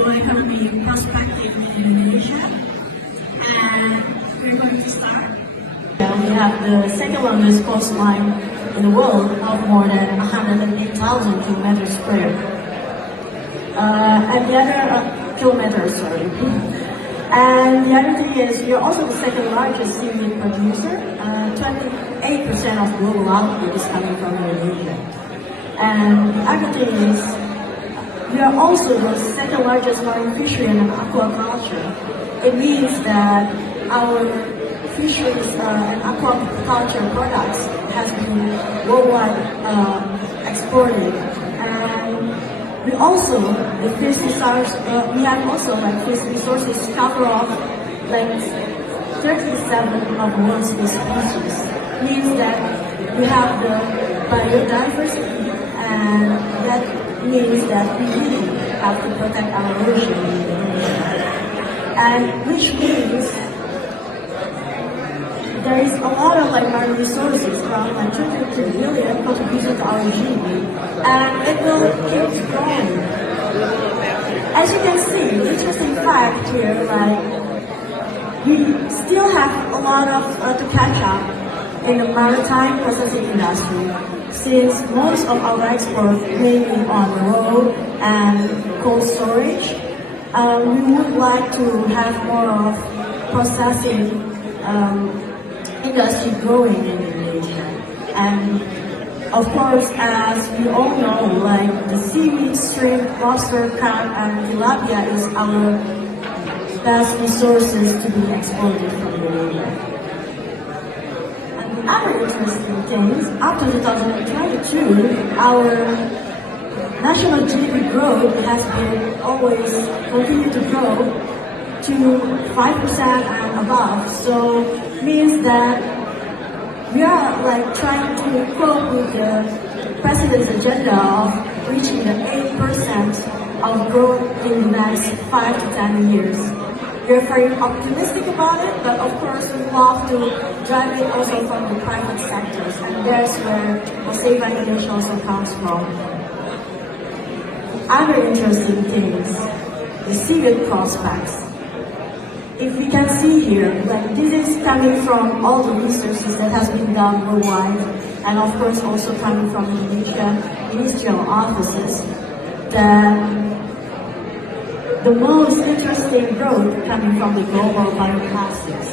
global economy perspective in Indonesia. And we're going to start. We have the second longest coastline in the world of more than 108,000 kilometers square. And the other kilometers, sorry. And the other thing is, we are also the second largest seaweed producer. 28% of global output is coming from Indonesia. And the other thing is, we are also the second largest marine fishery and aquaculture. It means that our fisheries and aquaculture products has been worldwide exported. And we also, the fish resources, we have also like fish resources cover off like 37 of world's fish species. Means that we have the biodiversity, and that means that we really have to protect our ocean in Indonesia. And which means there is a lot of like marine resources, around like 22 billion contribution to our GDP, and it will keep growing. As you can see, interesting fact here, like we still have a lot of to catch up in the maritime processing industry, since most of our exports mainly on road and cold storage. We would like to have more of processing industry growing in Indonesia. And of course, as we all know, like the seaweed, shrimp, lobster, crab, and tilapia is our best resources to be exported from Indonesia. And the other interesting things, after 2022, our national GDP growth has been always continue to grow to 5% and above. So means that we are like trying to cope with the president's agenda of reaching the 8% of growth in the next 5 to 10 years. We are very optimistic about it, but of course we love to drive it also from the private sectors, and that's where Oceva Indonesia also comes from. Other interesting things, the seaweed prospects. If we can see here, like this is coming from all the researches that has been done worldwide, and of course also coming from Indonesian ministerial offices, that the most interesting growth coming from the global bioplastics.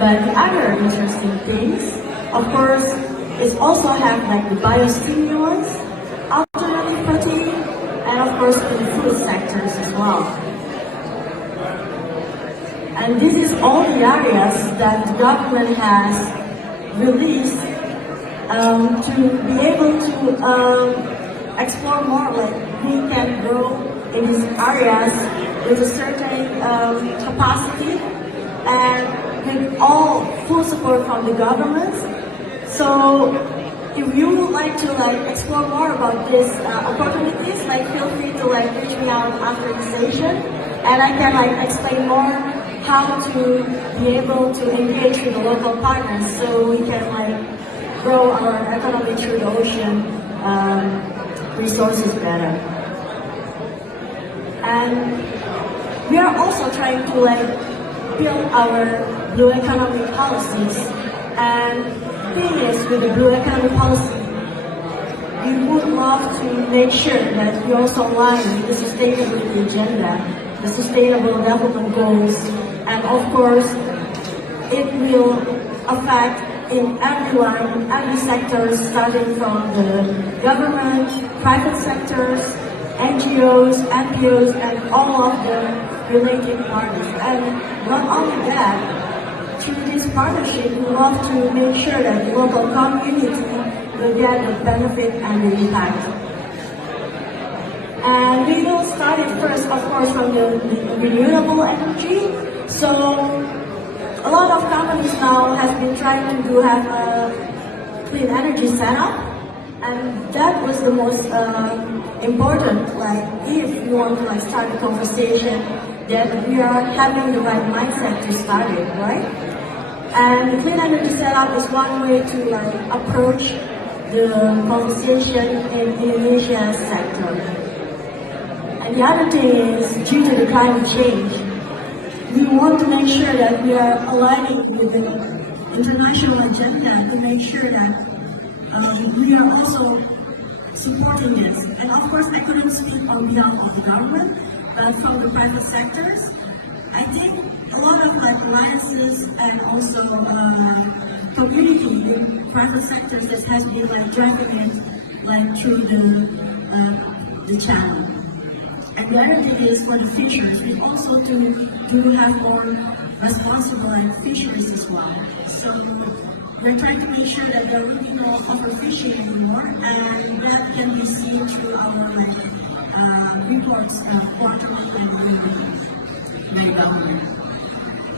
But the other interesting things, of course, is also have like the biostimulants, alternative protein, and of course in the food sectors as well. And this is all the areas that the government has released to be able to explore more, like we can grow in these areas with a certain capacity and with all full support from the government. So if you would like to like explore more about these opportunities, like feel free to like reach me out after the session, and I can like explain more how to be able to engage with the local partners so we can like grow our economy through the ocean resources better. And we are also trying to like build our blue economy policies. And the thing is, with the blue economy policy, we would love to make sure that we also align with the sustainability agenda, the sustainable development goals, and of course, it will affect in everyone, in every sector, starting from the government, private sectors, NGOs, NPOs, and all of the related parties. And not only that, through this partnership, we want to make sure that the local community will get the benefit and the impact. And we will start it first, of course, from the renewable energy. So a lot of companies now has been trying to have a clean energy setup, and that was the most important. Like, if you want to like start a conversation, that we are having the right mindset to start it, right? And the clean energy setup is one way to like approach the conversation in Indonesia's sector. And the other thing is, due to the climate change, we want to make sure that we are aligning with the international agenda to make sure that we are also supporting this. And of course, I couldn't speak on behalf of the government, but from the private sectors, I think a lot of like alliances and also community in private sectors that has been like driving it like through the channel. And the other thing is for the fisheries, we also do have more responsible like fisheries as well. So we're trying to make sure that there will be no overfishing anymore, and that can be seen through our like reports quarterly and yearly by government.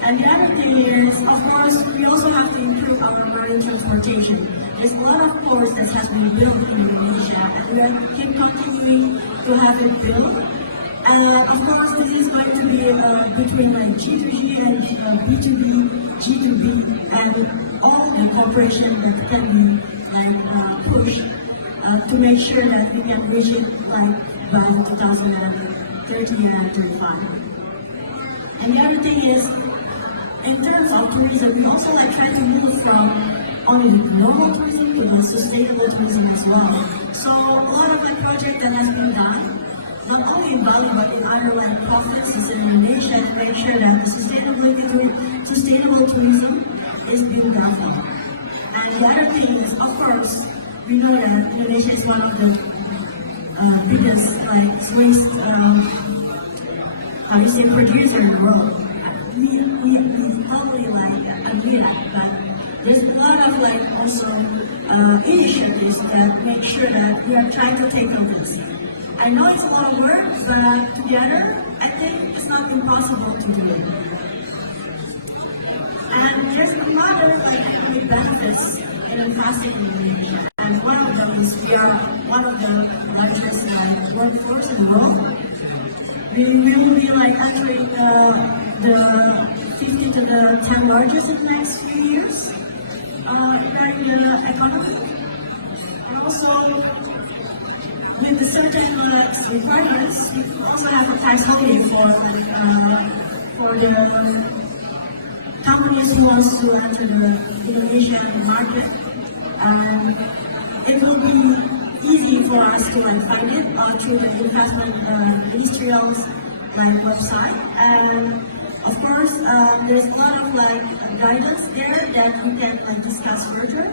And the other thing is, of course, we also have to improve our marine transportation. There's a lot of ports that has been built in Indonesia, and we are keep continuing to have it built. Of course, this is going to be between like G2G and B2B, G2B, and all the cooperation that can be like pushed to make sure that we can reach it like by 2030 and 35. And the other thing is, in terms of tourism, we also like try to move from only normal tourism to the sustainable tourism as well. So a lot of the project that has been done, not only in Bali but in other like provinces in Indonesia, to make sure that the sustainable tourism is being developed. And the other thing is, of course, we know that Indonesia is one of the biggest like waste producer in the world. We totally like agree that, but there's a lot of like also initiatives that make sure that we are trying to tackle this. I know it's a lot of work, but together, I think it's not impossible to do it. And there's a lot of like economic benefits in investing in Indonesia. And one of them is we are one of the largest workforce in the world. We will be like entering the 50 to the 10 largest in the next few years regarding the economy. And also, with the certain requirements, we also have a tax holiday for the companies who wants to enter the Indonesian market. It will be easy for us to like find it through the investment ministerial's like website. And of course, there's a lot of like guidance there that we can like discuss further.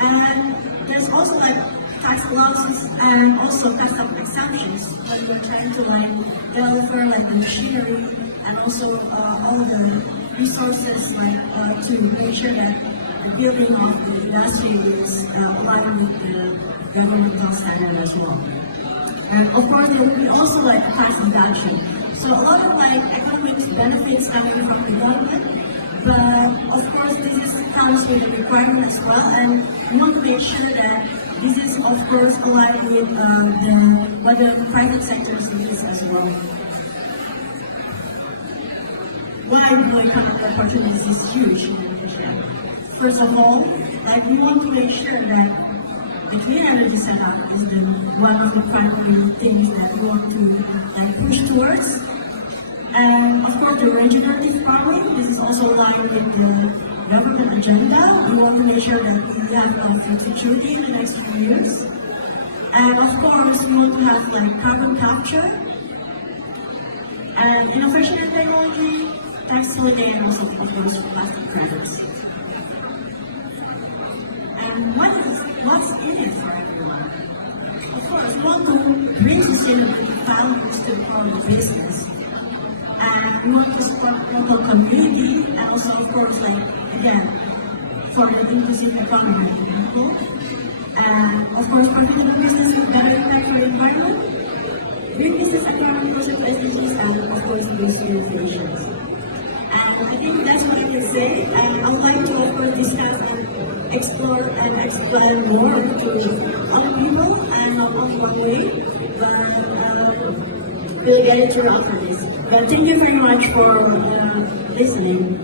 And there's also like tax allowances and also tax exemptions when we're trying to like deliver like the machinery and also all the resources like to make sure that the building of the industry is aligned with the governmental standard as well. And of course, there will be also like a tax deduction. So a lot of like economic benefits coming from the government, but of course this comes with a requirement as well, and we want to make sure that this is of course aligned with what the private sector needs as well. Why blue economic opportunities is huge in Indonesia. First of all, like we want to make sure that the clean energy setup is one of the primary things that we want to like push towards. And of course, the regenerative farming, this is also aligned with the government agenda. We want to make sure that we have food security in the next few years. And of course, we want to have like carbon capture and innovation and technology, tax holiday, and also of course plastic credits. And what's in it for everyone? Of course, we want to bring sustainability values to our business. And we want to support local community and also of course like again for the inclusive economy of people. And of course profitable business with better impact for the environment, green business economy closer to SDGs, and of course boost innovations. And I think that's what I can say. And I would like to of course discuss and explore and explain more to other people and not only one way, but really get it through after this. But thank you very much for listening.